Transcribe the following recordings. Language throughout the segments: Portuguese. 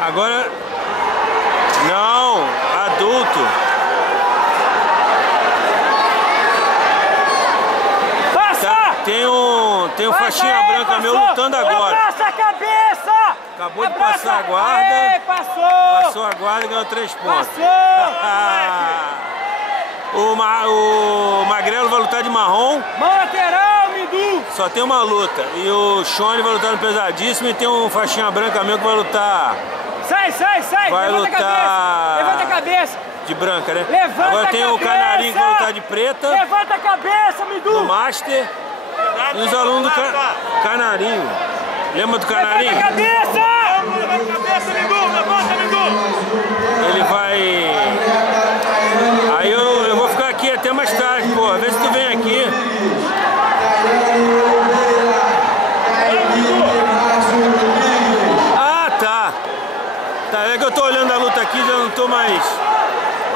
Agora... Não, adulto. Passa! Tá, tem um faixinha branca meu lutando agora. Abraça a cabeça! Acabou de passar a guarda. Aê, passou! Passou a guarda e ganhou 3 pontos. Passou! O Magrelo vai lutar de marrom. Mão lateral, Midu! Só tem uma luta. E o Shone vai lutar no pesadíssimo e tem um faixinha branca meu que vai lutar... Sai! Vai Levanta lutar... a cabeça! Levanta a cabeça! De branca, né? Levanta Agora a tem cabeça! o Canarinho que vai lutar de preta. Levanta a cabeça, Midu! Do Master. E os alunos do Canarinho. Lembra do Canarinho? Levanta a cabeça! Levanta a cabeça, Midu! Levanta, Midu! Ele vai... Aí eu vou ficar aqui até mais tarde, pô. Vê se tu vem aqui. Ah, tá. Tá, é que eu tô olhando a luta aqui, já não tô mais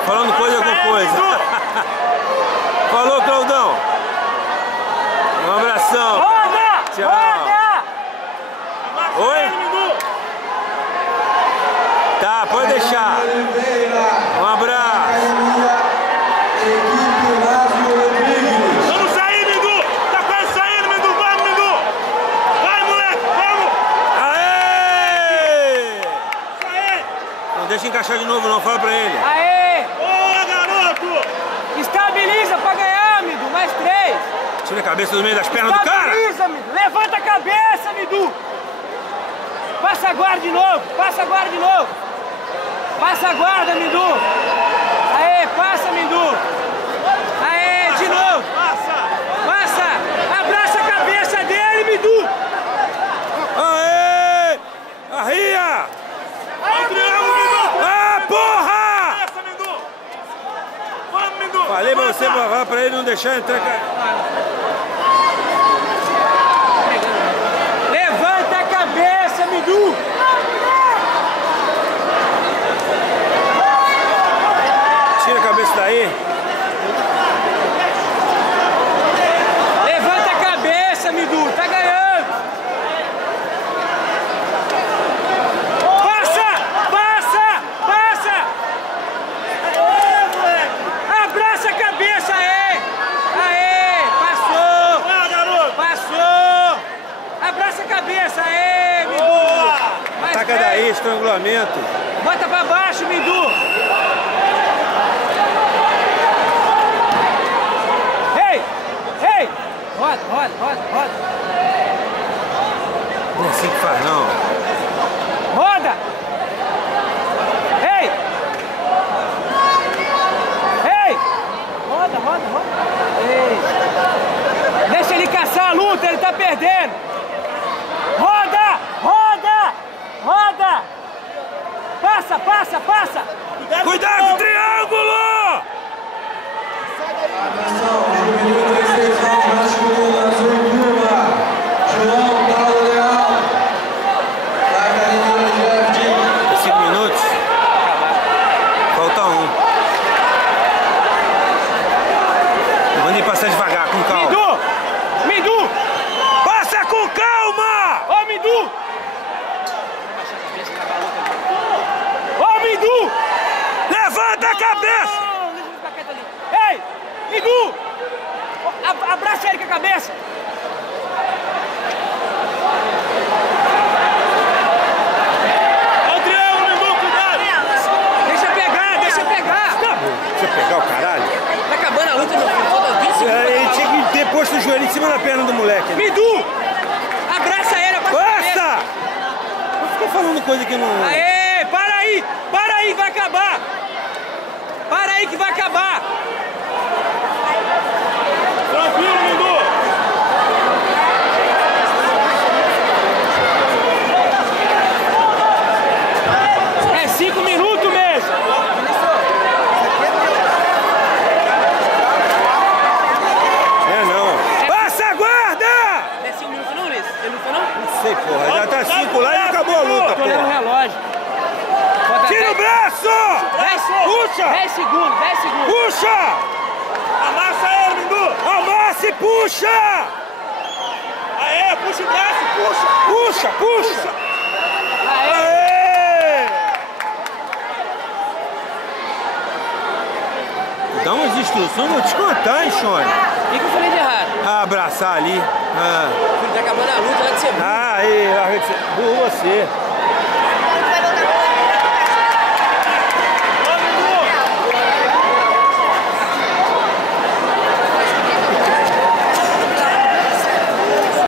falando coisa com coisa. Falou, Claudão. Um abração. Roda! Tchau. Roda! Oi? Tá, pode deixar. Um abraço. Vamos sair, Midu! Tá quase saindo, Midu! Vamos, Midu! Vai, moleque! Vamos! Aê! Aê! Não deixa encaixar de novo não, fala pra ele. Aê! Boa, garoto! Estabiliza pra ganhar, Midu! Mais 3! Tira a cabeça do meio das pernas do cara! Estabiliza, Midu! Levanta a cabeça, Midu! Passa a guarda de novo! Passa a guarda de novo! Passa a guarda, Midu! Aê, passa, Midu! Aê, de novo! Passa! Abraça a cabeça dele, Midu! Aê! Arria! Ah, porra! Vamos, Midu! Falei pra você falar pra ele não deixar entrar... Levanta a cabeça, Midu! Tira a cabeça daí. Levanta a cabeça, Midu! Tá ganhando! Passa! Passa! Passa! Aê, moleque! Abraça a cabeça, aê! Aê! Passou! Ah, garoto! Passou! Abraça a cabeça, aê, Midu! Mais Ataca 3. daí, estrangulamento. Bota pra baixo, Midu! Ei! Ei! Roda! Não é assim que faz não. Roda! Ei! Ei! Roda! Ei! Deixa ele caçar a luta, ele tá perdendo! Roda! Passa! Cuidado com o triângulo! Atenção, juvenil 36 anos, masculino, azul turma, João Paulo Leal, da academia de FG. 5 minutos. Falta 1. Manda ele passar devagar, com calma. Midu! Passa com calma! Ô, Midu! Ô, Midu! Levanta a cabeça! Ei! Midu! Abraça ele com a cabeça! É o triângulo, Midu, cuidado! Deixa pegar! Deixa eu pegar o caralho. Tá acabando a luta, meu filho, toda 20 segundos. Ele tinha que ter posto o joelho em cima da perna do moleque. Midu! Abraça ele, abraça a cabeça! Basta! Não fica falando coisa que não... Aê! Para aí, vai acabar! Para aí que vai acabar! Tranquilo, Midu! É 5 minutos mesmo! É não. Passa a guarda! É 5 minutos não, Ulisses? Ele não foi não? Não sei, porra. Já tá 5 lá e acabou a luta, Tô olhando o porra. relógio. Tira o braço! 10 Puxa! 10 segundos! Puxa! Amassa ele, Midu! Amassa e puxa! Aê, puxa o braço, puxa! Puxa! Aê! Aê! instrução, vou te contar, hein, Shone. O que eu falei de errado? Ah, abraçar ali. Filho, tá acabando a luta, lá de ser burro. Ah, aí, burro você.